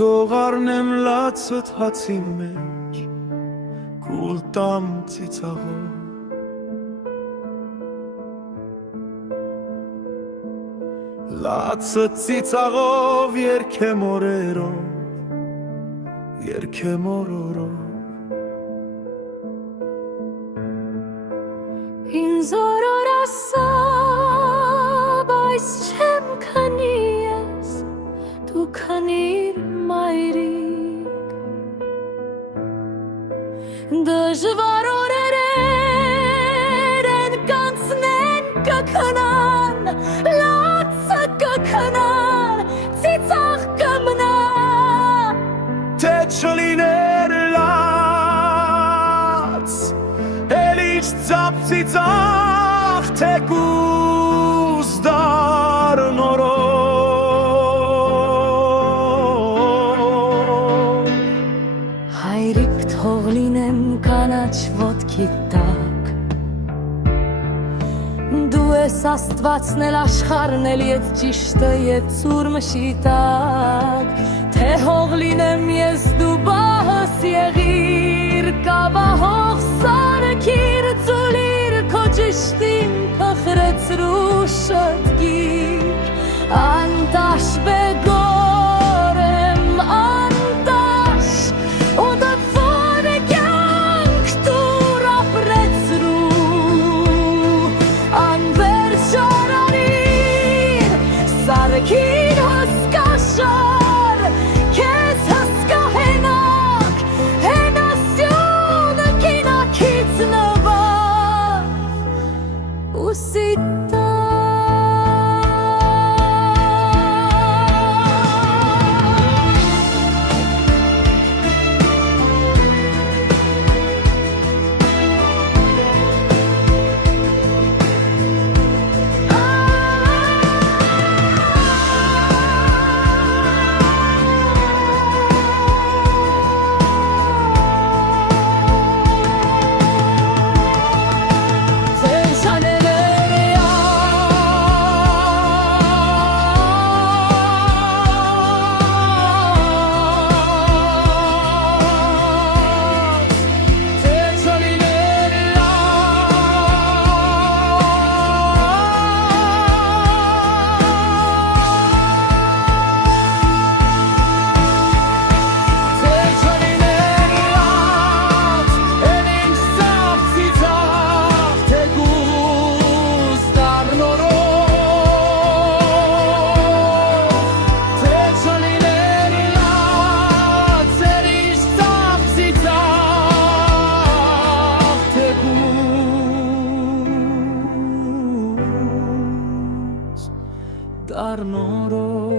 թող առնեմ լացդ հացի մեջ, կուլ տամ ծիծաղով։ Լացդ ծիծաղով երգեմ օրերով, երգեմ օրորով։ Ինձ օրոր ասա, բայց չեմ քանի ես, դու քանիր մայրիկ։ Դժվար օրերեր են կանցնեն կքնան, լացը կքնան, ծիծաղ կմնա։ Թե չլիներ լաց, էլիչ ծապ ծիծաղ, թեկուզ դառն օրով։ Հայրիկ թող լինեմ կանաչ ոտքի տակ, դու ես Աստվածն էլ աշխարհն էլ ետ ճիշտը ետ ծուր մշիտակ, թե հող լինեմ ես դու բահս եղիր, կավահող սարքիր ծուլիր քո ճիշտին փխրեցրու շտկիր, անտաշ բեգորեմ անտաշ, ու դվոր կյանք դուր ապրեցրու, անվերջ շարանիր, սարքիր հսկաշար, քեզ հսկա հենակ, հենասյուն կինակից նված, ուսի տակ։ Dar noroc